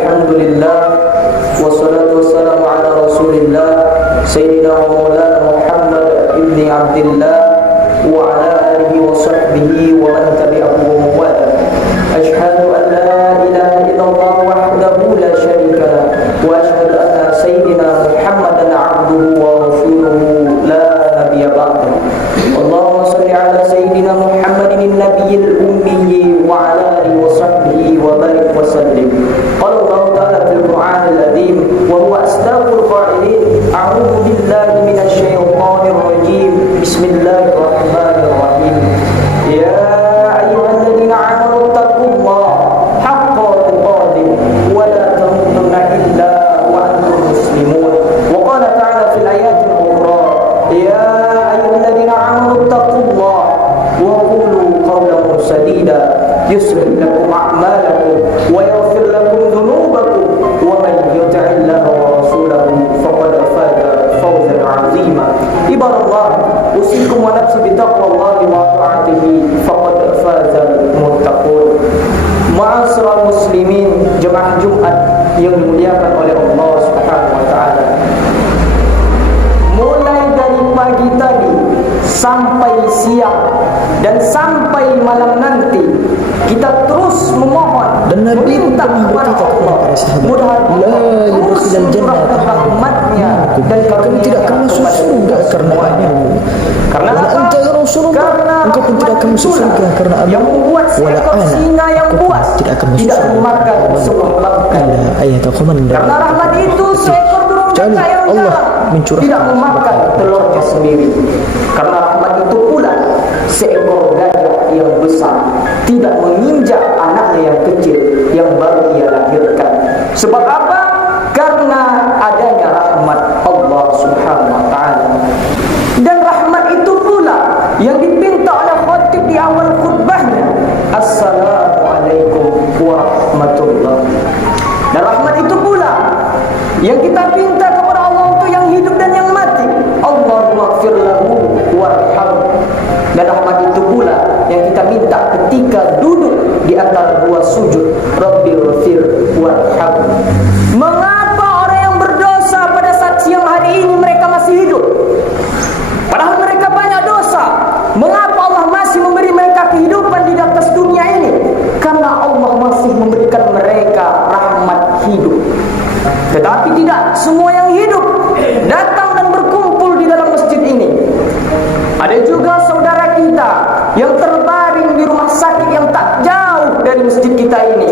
Alhamdulillah, wassalatu wassalamu ala rasulillah Sayyidina wa maulana Muhammad ibni Abdillah wa ala alihi wa sahbihi wa man tabi'ahu wa mawala. Ashhadu an la ilaha illallah wahdahu la sharika lah wa ashhadu anna Sayyidina Muhammadan abduhu wa rasuluhu la nabiyya ba'dahu. Allahumma salli ala Sayyidina Muhammadin nabiyil ummi wa ala alihi wa sahbihi wa barik wa sallim. Qala Allah ta'ala fil Qur'anil azim wa huwa asdaqul qa'ilin. A'udzu billahi minasy syaithanir rajim. Bismillahirrahmanirrahim. Ya ayyuhalladzina amanu taqullaha haqqa tuqatih wa la tamutunna illa wa antum muslimun. Wa qala ta'ala fil ayatil ukhra, ya ayyuhalladzina amanu taqullaha wa qulu qawlan sadida yuslih lakum a'malakum wa yaghfir lakum dhunubakum wa man yuti'illaha wa rasulahu faqad faza fawzan 'azima. Ibadallah, usikum wa nafsi bi taqwallahi wa ta'atihi faqad faza muttaqun. Ma'asyiral muslimin, jemaah Jumat yang dimuliakan oleh Allah Subhanahu wa taala. Mulai dari pagi tadi sampai siang dan sampai malam nanti kita terus memohon dan meminta kepada Allah mudah-mudahan rahmat-Nya dan kamu tidak akan masuk surga karena aku. Karena anta ya Rasulullah, engkau pun tidak akan masuk surga karena aku. Yang membuat seekor singa yang puas tidak memakan sebuah lakukan. Ayat aku karena rahmat itu seekor burung gagak yang jalan tidak memakan telurnya sendiri. Karena rahmat itu pula seekor gajah yang besar tidak menginjak anaknya yang kecil yang baru ia lahirkan. Sebab apa? Karena adanya rahmat Allah Subhanahu wa taala. Dan rahmat itu pula yang dipinta oleh khatib di awal khutbahnya, Assalamualaikum warahmatullahi. Dan rahmat itu pula yang kita pinta kepada Allah untuk yang hidup dan yang mati, Allahumma ighfir lahu warhamhu. Dan rahmat itu pula yang kita minta ketika duduk di antara dua sujud, Rabbighfir warhamhu. Mengapa orang yang berdosa pada saat siang hari ini mereka masih hidup? Padahal mereka banyak dosa. Mengapa Allah masih memberi mereka kehidupan di atas dunia ini? Karena Allah masih memberikan mereka rahmat hidup. Tetapi tidak semua yang hidup datang dan berkumpul di dalam masjid ini. Ada juga saudara kita yang terbaring di rumah sakit yang tak jauh dari masjid kita ini.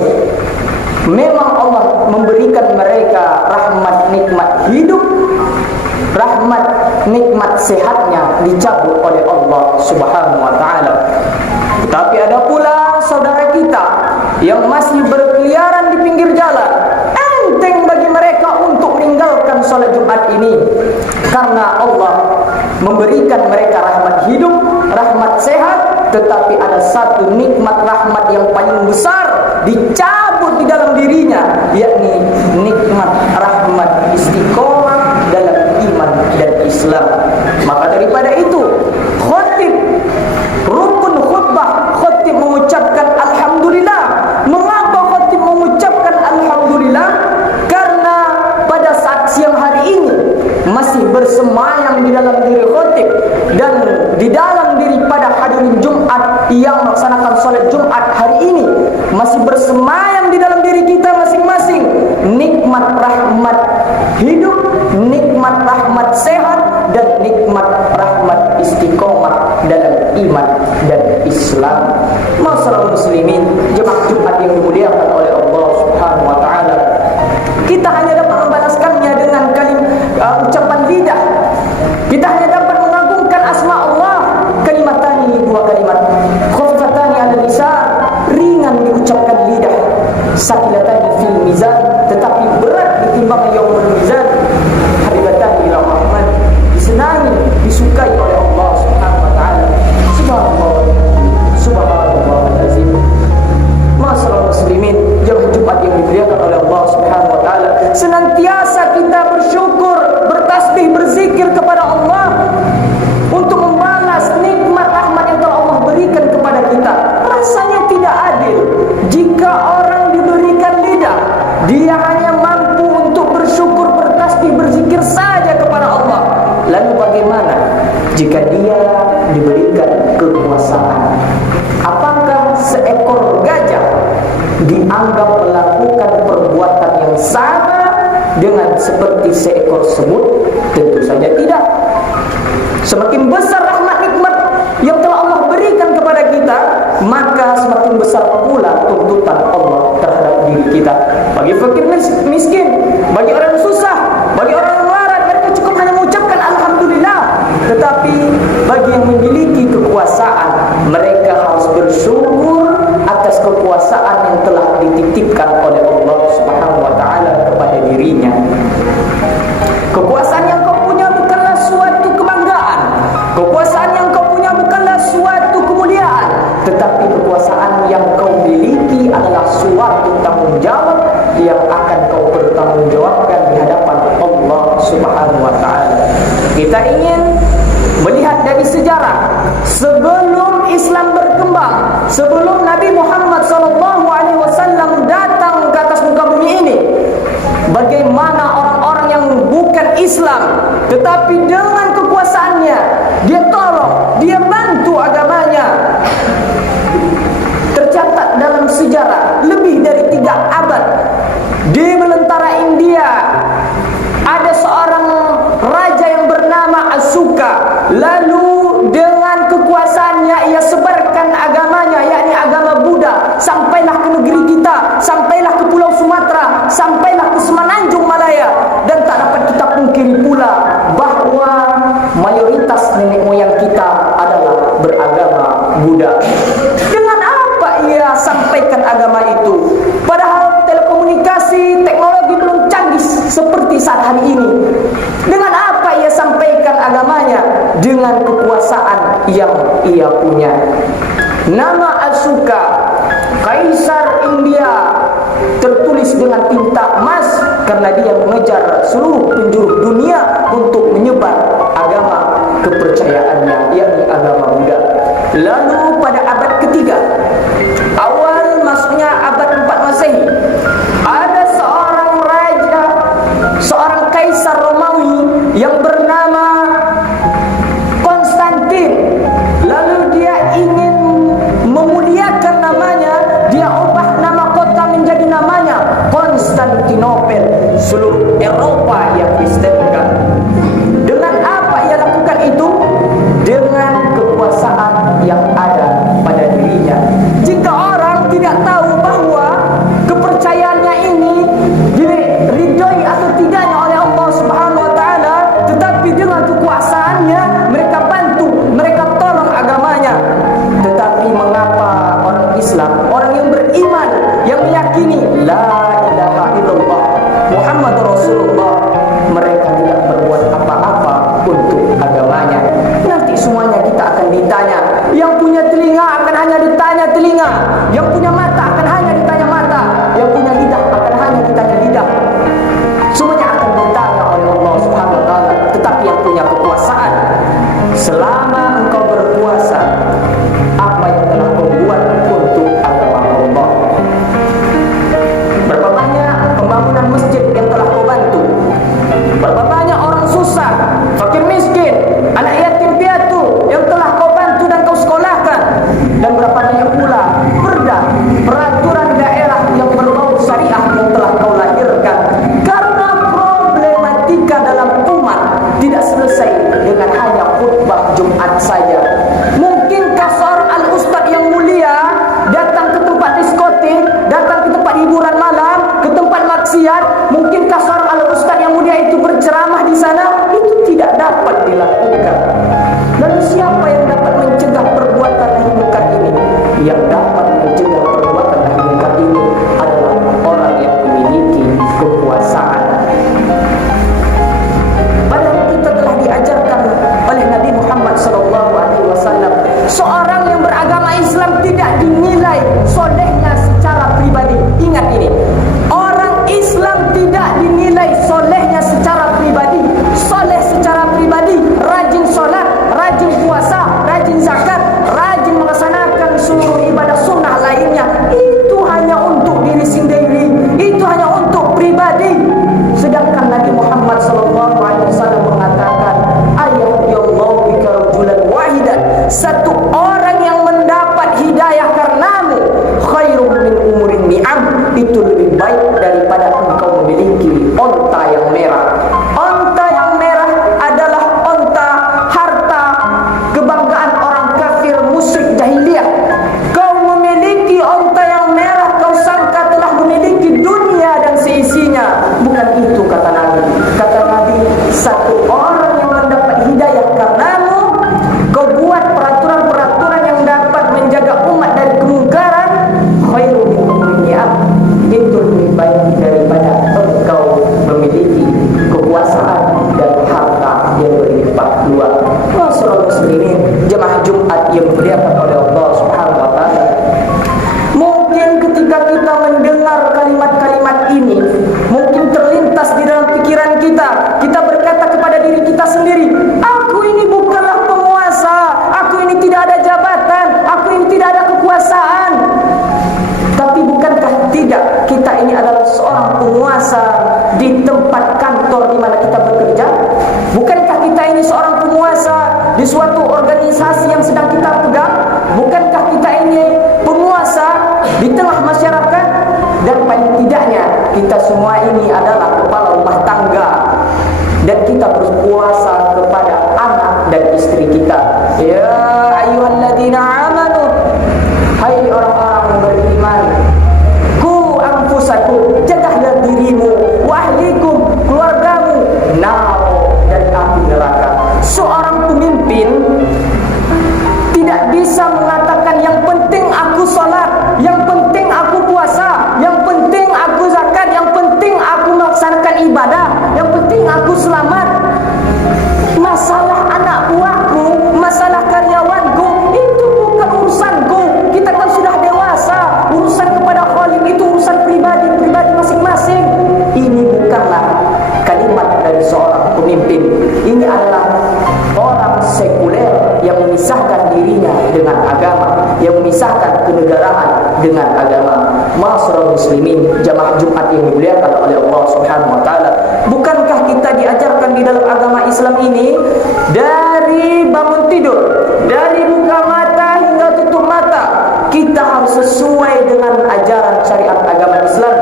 Memang Allah memberikan mereka rahmat nikmat hidup, rahmat nikmat sehatnya dicabut oleh Allah Subhanahu wa taala. Tetapi ada pula saudara kita yang masih berkeliaran di pinggir jalan. Enteng bagi mereka untuk meninggalkan salat Jumat ini karena Allah memberikan mereka rahmat hidup, rahmat sehat, tetapi ada satu nikmat rahmat yang paling besar dicabut di dalam dirinya, yakni nikmat rahmat istiqomah dalam iman dan Islam. Maka daripada itu khatib rukun khutbah, khatib mengucapkan alhamdulillah. Mengapa khatib mengucapkan alhamdulillah? Karena pada saat siang hari ini masih bersemayam di dalam diri khatib dan di dalam diri pada hadirin Jumat yang melaksanakan salat Jumat hari ini masih bersemayam di dalam diri kita masing-masing nikmat rahmat hidup, nikmat rahmat sehat, dan nikmat rahmat istiqomah dalam iman dan Islam. Masyaallah muslimin, jemaah Jumat yang dimuliakan oleh Allah Subhanahu wa taala. Kita hanya dapat membalaskannya dengan ucapan lidah. Kita hanya dapat mengagungkan asma Allah. Kalimatani, dua kalimat, khafifatani 'ala lisan, ringan diucapkan lidah. saqilatani fil mizan, tetapi berat ditimbang yaumul mizan. Habibatani ila rahman, disenangi, disukai oleh Allah Subhanahu wa taala. Subhanallah, subhanallah azim. Masyaallah muslimin, jemaah Jumat yang dimuliakan oleh Allah Subhanahu wa taala, senantiasa kita bersyukur, bertasbih, berzikir kepada Allah untuk membalas nikmat rahmat yang telah Allah berikan kepada kita. Rasanya tidak adil jika orang diberikan lidah, dia hanya mampu untuk bersyukur, bertasbih, berzikir saja kepada Allah. Lalu bagaimana jika dia diberikan kekuasaan? Apakah seekor gajah dianggap melakukan perbuatan yang sama dengan seperti seekor semut? Tentu saja tidak. Semakin besar rahmat nikmat yang telah Allah berikan kepada kita, maka semakin besar pula tuntutan Allah terhadap diri kita. Bagi fakir miskin, bagi orang susah, bagi orang yang melarat, mereka cukup hanya mengucapkan alhamdulillah. Tetapi bagi yang memiliki kekuasaan, mereka harus bersyukur atas kekuasaan yang telah dititipkan oleh Allah Subhanahu wa taala kepada dirinya. Kekuasaan yang kau punya bukanlah suatu kebanggaan. Kekuasaan yang kau punya bukanlah suatu kemuliaan, tetapi kekuasaan yang kau miliki adalah suatu tanggung jawab yang akan kau bertanggungjawabkan di hadapan Allah Subhanahu wa taala. Kita ingin melihat dari sejarah sebelum Islam berkembang, sebelum Nabi Muhammad SAW datang ke atas muka bumi ini, bagaimana orang-orang yang bukan Islam tetapi dengan kekuasaannya dia tolong, dia bantu agamanya. Tercatat dalam sejarah lebih dari 3 abad di belantara India ada seorang raja yang bernama Asuka. Lalu dengan kekuasaannya ia sebarkan agamanya, yakni agama Buddha, sampailah ke negeri kita, sampailah ke Pulau Sumatera, sampailah ke Semenanjung Malaya. Dan tak dapat kita pungkiri pula bahwa mayoritas nenek moyang kita adalah beragama Buddha. Dengan apa ia sampaikan agama itu? Padahal telekomunikasi, teknologi belum canggih seperti saat hari ini. Dengan apa ia sampaikan agamanya? Dengan kekuasaan yang ia punya. Nama Asuka, Kaisar India, tertulis dengan tinta emas karena dia mengejar seluruh penjuru dunia untuk menyebar agama kepercayaannya, yakni agama Buddha. Lalu pada abad ketiga, awal masuknya abad 4 Masehi, ada seorang raja, seorang kaisar Romawi yang bernama Konstantin. Lalu dia ingin memuliakan namanya, dia ubah nama kota menjadi namanya Konstantinopel. Seluruh Eropa ia kristenkan. Dengan apa ia lakukan itu? Dengan kekuasaan yang ada pada dirinya. Jika orang tidak tahu bahwa kepercayaannya ini diridhoi atau tidaknya oleh Allah Subhanahu wa taala, tetapi dengan kekuasaannya mereka bantu, mereka tolong agamanya. Tetapi mengapa orang Islam, orang yang beriman, yang meyakini la ilaha illallah Muhammadur Rasulullah, mereka tidak berbuat apa-apa untuk agamanya? Nanti semuanya kita akan ditanya. Yang punya telinga akan hanya ditanya telinga, yang punya mata akan hanya ditanya mata, yang punya lidah akan hanya ditanya lidah. Semuanya akan ditanya oleh Allah Subhanahu wa taala. Tetapi yang punya kekuasaan, selama engkau berkuasa, apa yang telah kau buat untuk agama Allah? Berapa banyak pembangunan masjid yang telah kau bantu? Berapa banyak orang susah, fakir miskin, anak yatim piatu yang telah kau bantu dan kau sekolahkan? Dan berapa banyak pula perda, peraturan daerah yang berbau syariah yang telah kau lahirkan? Karena problematika dalam umat tidak selesai dengan hanya khutbah Jumat saja. Mungkinkah seorang al-ustaz yang mulia datang ke tempat diskotik, datang ke tempat hiburan malam, ke tempat maksiat? Mungkinkah seorang al-ustaz yang mulia itu berceramah di sana? Itu tidak dapat dilakukan. Lalu siapa yang dapat mencegah perbuatan nahi munkar ini? Yang dapat mencegah perbuatan nahi munkar ini adalah yang merah. Onta yang merah adalah onta harta kebanggaan orang kafir musyrik jahiliyah. Kau memiliki onta yang merah, kau sangka telah memiliki dunia dan seisinya. Bukan itu kata Nabi. Kata Nabi, satu orang yang mendapat hidayah karenamu, kau buat peraturan-peraturan yang dapat menjaga umat dari kemungkaran, khairu min dunia. Itu lebih baik daripada engkau memiliki kekuasaan dan harta yang berlipat dua. Masyaallah muslimin, jemaah Jumat yang dimuliakan oleh Allah Subhanahu wa taala. Mungkin ketika kita mendengar kalimat-kalimat ini, mungkin terlintas di dalam pikiran kita. Kita berkata kepada diri kita sendiri, aku ini bukanlah penguasa, aku ini tidak ada jabatan, aku ini tidak ada kekuasaan. Tapi bukankah tidak kita ini adalah seorang penguasa di tempat kantor di mana kita bekerja? Bukankah kita ini seorang penguasa di suatu organisasi yang sedang kita pegang? Bukankah kita ini penguasa di tengah masyarakat? Dan paling tidaknya kita semua ini adalah kepala rumah tangga, dan kita berkuasa kepada anak dan istri kita. Ya ayyuhalladzina amanu, hai orang-orang yang beriman, ku anfusakum, jagahlah dirimu, wa ahlikum, keluargamu, nar, dari api neraka. Seorang pemimpin tidak bisa mengatakan yang penting aku salat, yang penting aku puasa, yang penting aku zakat, yang penting aku melaksanakan ibadah, yang penting aku selamat. Masalah anak buahku, masalah karyawanku, itu bukan urusanku. Kita kan sudah dewasa. Urusan kepada Khalik itu urusan pribadi masing-masing. Ini bukanlah kalimat dari seorang pemimpin. Ini adalah orang sekuler yang memisahkan dirinya dengan agama, yang memisahkan kenegaraan dengan agama. Ma'asyiral muslimin, jamaah Jumat yang dimuliakan oleh Allah Subhanahu wa taala. Bukankah kita diajarkan di dalam agama Islam ini dari bangun tidur, dari buka mata hingga tutup mata, kita harus sesuai dengan ajaran syariat agama Islam.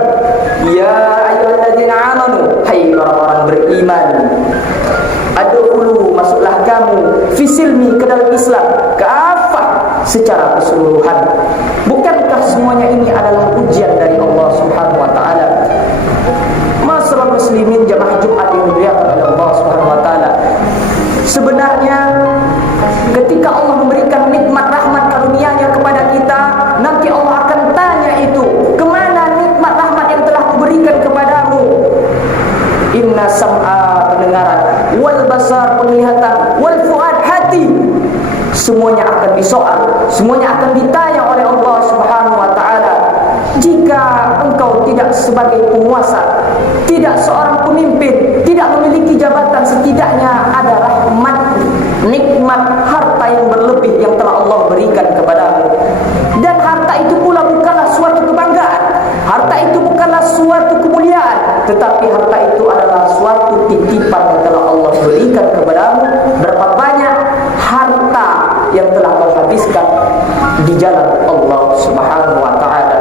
Ya ayyuhalladzina amanu, hai orang-orang beriman, adkhulu, masuklah kamu, fisilmi, ke dalam Islam, kafah, secara keseluruhan. Bukankah semuanya ini adalah ujian dari Allah Subhanahu wa taala? Masyaallah muslimin, jamaah Jumat yang dimuliakan oleh Allah Subhanahu wa taala. Sebenarnya ketika Allah memberikan nikmat rahmat karunia-Nya kepada kita, nanti Allah akan tanya itu, kemana nikmat rahmat yang telah kuberikan kepadamu? Inna sam'a, pendengaran, wal basar, penglihatan, wal fuad, hati. Semuanya akan disoal, semuanya akan ditanya oleh Allah Subhanahu wa taala. Jika engkau tidak sebagai penguasa, tidak seorang pemimpin, tidak memiliki jabatan, setidaknya ada rahmat, nikmat, harta yang berlebih yang telah Allah berikan kepadamu. Dan harta itu pula bukanlah suatu kebanggaan, harta itu bukanlah suatu kemuliaan, tetapi harta itu adalah suatu titipan yang telah Allah berikan kepadamu. Berapa banyak harta yang telah kau habiskan di jalan Allah Subhanahu wa taala.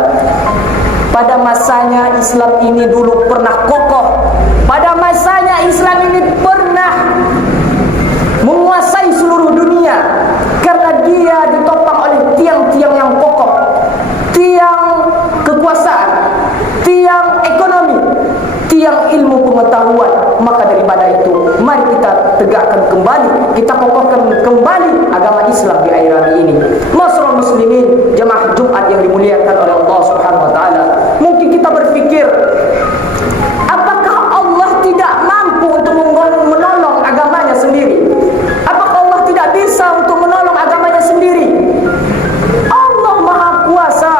Pada masanya Islam ini dulu pernah kokoh. Pada masanya Islam ini pernah menguasai seluruh dunia, karena dia ditopang oleh tiang-tiang yang kokoh, tiang kekuasaan, tiang ekonomi, tiang ilmu pengetahuan. Maka daripada itu, mari kita tegakkan kembali, kita kokohkan kembali agama Islam di akhir hari ini. Masyaallah muslimin, jemaah Jumat yang dimuliakan oleh Allah Subhanahu wa taala. Mungkin kita berpikir, apakah Allah tidak mampu untuk menolong agamanya sendiri? Apakah Allah tidak bisa untuk menolong agamanya sendiri? Allah Maha Kuasa.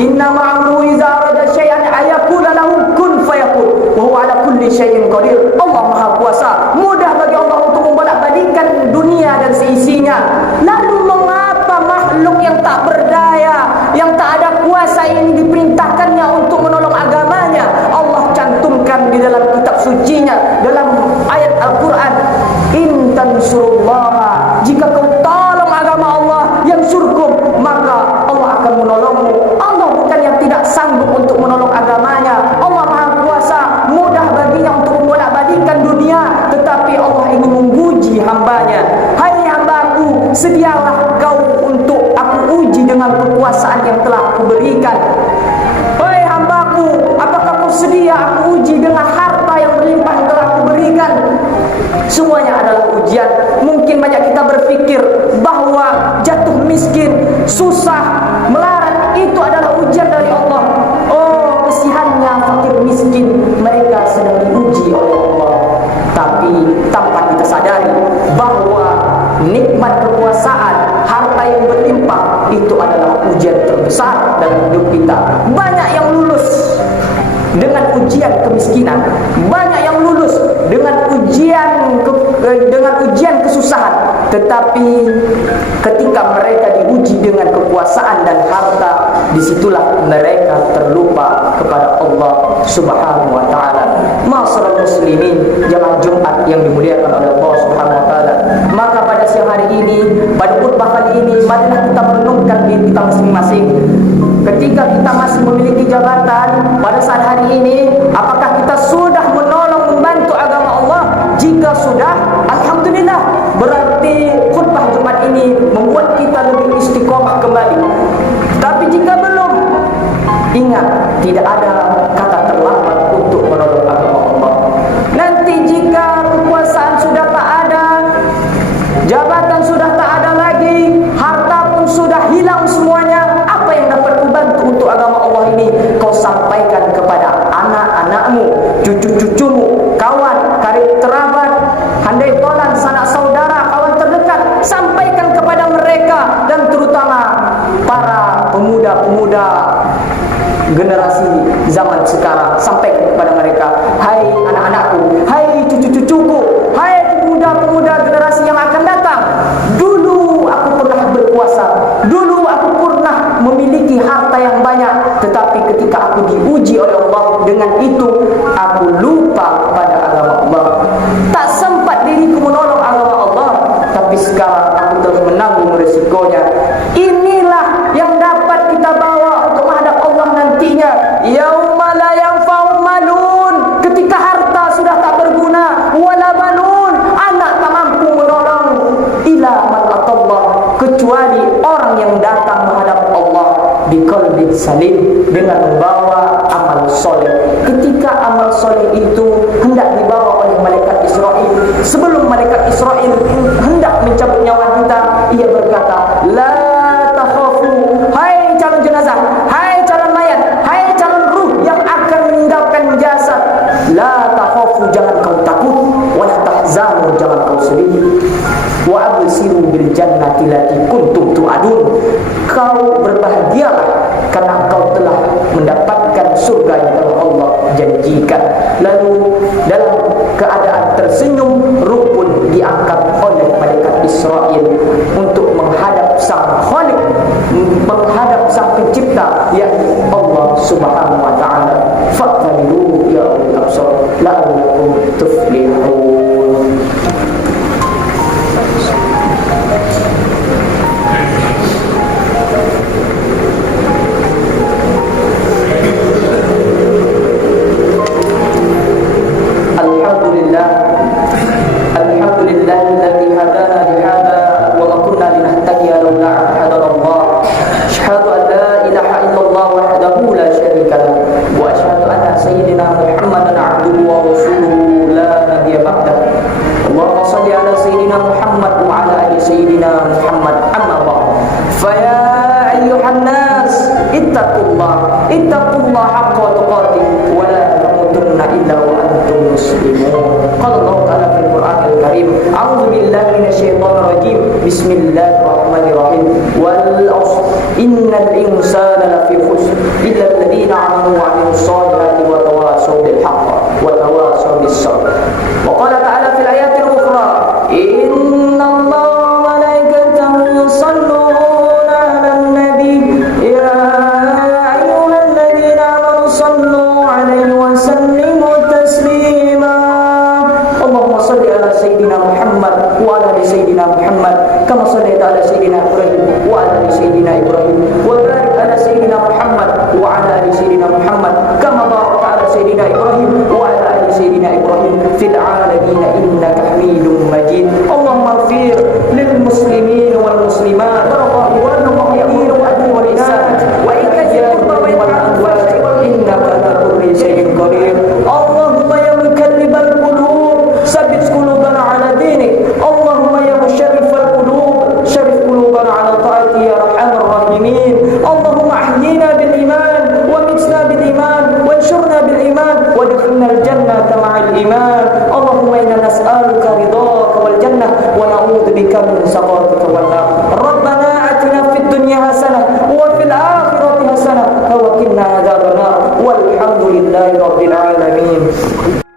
Inna ma'amru iza arada syai'an ayakula lahu kun fayakun wa huwa ala kulli syai'in qadir. Allah Maha Kuasa. Mudah bagi Allah untuk membolak-balikkan dunia dan seisinya. Lalu mengapa makhluk yang tak berdaya, yang tak ada kuasa ini diperintahkannya untuk menolong agamanya? Allah cantumkan di dalam kitab sucinya, dalam ayat Al-Quran, in tansurullaha, jika kau tolong agama Allah, yang surkum, maka Allah akan menolongmu. Allah bukan yang tidak sanggup untuk menolong agamanya. Allah Maha Kuasa, mudah baginya untuk membolak Semuanya adalah ujian. Mungkin banyak kita berpikir bahwa jatuh miskin, susah, melarat itu adalah ujian dari Allah. Oh, kesihannya fakir miskin, mereka sedang diuji oleh Allah. Tapi tanpa kita sadari bahwa nikmat kekuasaan, harta yang berlimpah itu adalah ujian terbesar dalam hidup kita. Banyak yang lulus dengan ujian kemiskinan, banyak yang lulus dengan ujian kesusahan, tetapi ketika mereka diuji dengan kekuasaan dan harta, disitulah mereka terlupa kepada Allah Subhanahu wa taala. Ma'asyiral muslimin, jemaah Jumat yang dimuliakan oleh Allah Subhanahu wa taala. Maka pada siang hari ini, pada khutbah kali ini, marilah kita merenungkan diri kita masing-masing. Ketika kita masih memiliki jabatan pada saat hari ini, apakah kita sudah menolong membantu agama Allah? Jika sudah, alhamdulillah, berarti khutbah Jumat ini membuat kita lebih istiqomah kembali. Tapi jika belum, ingat, tidak ada kata terlambat untuk menolong agama Allah. Nanti jika kekuasaan sudah tak ada, jabatan sudah tak ada lagi, harta pun sudah hilang semuanya, apa yang dapat membantu untuk agama Allah ini? Kau sampaikan kepada anak-anakmu, cucu-cucumu, kawan, karib kerabat, handai tolan, sanak saudara, kawan terdekat. Sampaikan kepada mereka, dan terutama para pemuda-pemuda generasi zaman sekarang. Sampaikan kepada mereka, hai anak-anakku, hai cucu-cucuku, hai pemuda-pemuda generasi yang akan datang. Dulu aku pernah berkuasa, dulu aku pernah memiliki harta yang banyak, tetapi ketika aku diuji oleh Allah, dengan itu aku lupa pada agama Allah. Tak sempat diriku menolong agama Allah, tapi sekarang aku telah menanggung resikonya. Inilah yang dapat kita bawa untuk menghadap Allah nantinya. Yauma la yanfa'u malun, ketika harta sudah tak berguna, wala banun, anak tak mampu menolong, ila man atallah, kecuali orang yang datang menghadap Allah biqalbin salim, dengan membawa amal soleh. Ketika amal soleh itu hendak dibawa oleh malaikat Israel, sebelum malaikat Israel hendak mencabut nyawa kita, ia berkata, la takhafu, hai calon jenazah, hai calon mayat, hai calon ruh yang akan meninggalkan jasad, la takhafu, jangan kau takut, wala tahzanu, jangan kau sedih, wa absiru bil jannati lati kuntum tu'adun, kau berbahagialah karena kau telah mendapatkan surga yang telah Allah janjikan. Lalu dalam keadaan tersenyum, ruh pun diangkat oleh malaikat Israel untuk menghadap sang Khalik, menghadap sang pencipta, yakni Allah Subhanahu wa taala. Fa'tabiru ya ulil absar la'allakum tuflihun. Alhamdulillahilladzi hadana lihada wa ma kunna linahtadiya laula an hadana Allah. Asyhadu an la ilaha illallah wahdahu la syarika lah, wa asyhadu anna sayyidina Muhammadan abduhu wa rasuluhu la nabiyya ba'dah. Allahumma shalli ala sayyidina Muhammad wa ala ali sayyidina Muhammad, amma ba'd. Fa ya ayyuhan nas ittaqullah haqqa tuqatih wa la tamutunna illa wa antum muslimun. Qala Allah ta'ala fil Qur'anil Karim, a'udzu billahi minasyaitonir rajim, bismillahirrahmanirrahim, wal 'ashr innal insana lafi khusr illa alladhina amanu wa 'amilus solihati wa tawasaw bil haqq wa tawasaw bis sabr. Wa qala ta'ala fil ayatil ukhra, inna Allaha wa malaikatahu yusalluna 'alan nabi ya ayyuhalladzina amanu sallu 'alaihi wa sallimu taslima. Allahumma salli ala sayyidina Muhammad wa ala ali sayyidina Muhammad kama sallaita ala sayyidina Ibrahim wa ala ali sayyidina Ibrahim wa barik ala sayyidina Muhammad wa ala ali sayyidina Muhammad kama barakta ala sayyidina Ibrahim wa ala ali sayyidina Ibrahim fil alamin innaka Hamidum Majid. Allahumma ighfir lil muslimin wal muslimat wal mu'minin wal mu'minat wa ikajil qurba wal adwaj innaka ala kulli shay'in qadir. Allahumma ya muqallibal qulub sabbit qulubana ala Alamin.